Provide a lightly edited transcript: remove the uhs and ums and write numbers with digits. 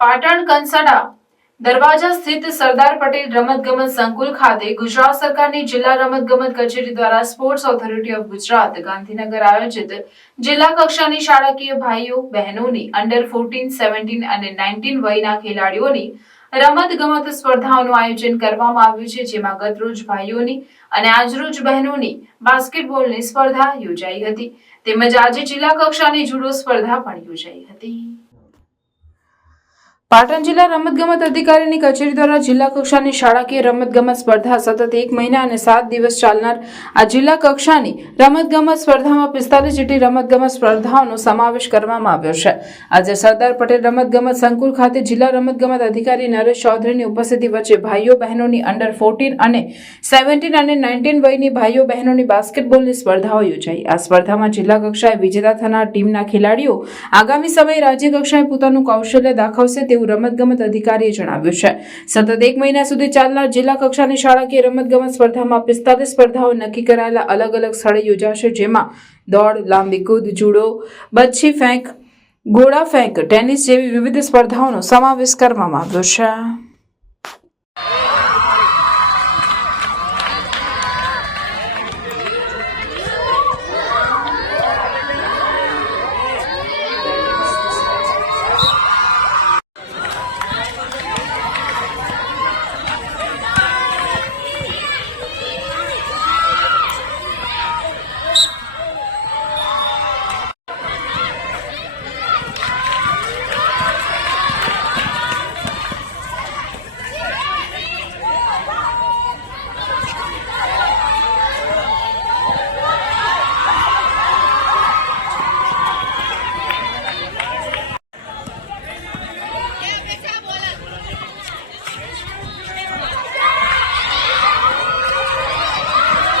પાટણ કંસાડા દરવાજા સ્થિત સરદાર પટેલ રમતગમત સંકુલ ખાતે ગુજરાત સરકારની જિલ્લા રમતગમત કચેરી દ્વારા sports authority of Gujarat Gandhinagar આયોજિત જિલ્લા કક્ષાની શાળાકીય ભાઈઓ બહેનોની અંડર 14, 17 અને 19 વયના ખેલાડીઓની રમતગમત સ્પર્ધાઓનું આયોજન કરવામાં આવ્યું છે, જેમાં ગતરોજ ભાઈઓની અને આજરોજ બહેનોની બાસ્કેટબોલની સ્પર્ધા યોજાઈ હતી તેમજ આજે જિલ્લા કક્ષાની જુડો સ્પર્ધા પણ યોજાઈ હતી। પાટણ જિલ્લા રમતગમત અધિકારીની કચેરી દ્વારા જિલ્લા કક્ષાની શાળાકીય રમતગમત સ્પર્ધા સતત 1 મહિના અને 7 દિવસ ચાલનાર આ જિલ્લા કક્ષાની રમતગમત સ્પર્ધામાં 45 જેટલી રમતગમત સ્પર્ધાઓનો સમાવેશ કરવામાં આવ્યો છે। આજે સરદાર પટેલ રમતગમત સંકુલ ખાતે જિલ્લા રમતગમત અધિકારી નરેશ ચૌધરીની ઉપસ્થિતિ વચ્ચે ભાઈઓ બહેનોની અંડર 14 અને 17 અને 19 વયની ભાઈઓ બહેનોની બાસ્કેટબોલની સ્પર્ધાઓ યોજાઈ। આ સ્પર્ધામાં જિલ્લા કક્ષાએ વિજેતા થનાર ટીમના ખેલાડીઓ આગામી સમયે રાજ્ય કક્ષાએ પોતાનું કૌશલ્ય દાખવશે તેવું રમતગમત અધિકારીએ જણાવ્યું છે। સતત 1 મહિના સુધી ચાલનાર જિલ્લા કક્ષાની શાળાકીય રમતગમત સ્પર્ધામાં 45 સ્પર્ધાઓ નક્કી કરાયેલા અલગ અલગ સ્થળે યોજાશે, જેમાં દોડ, લાંબી કૂદ, જુડો, બચ્છી ફેંક, ગોળા ફેંક, ટેનિસ જેવી વિવિધ સ્પર્ધાઓનો સમાવેશ કરવામાં આવ્યો છે।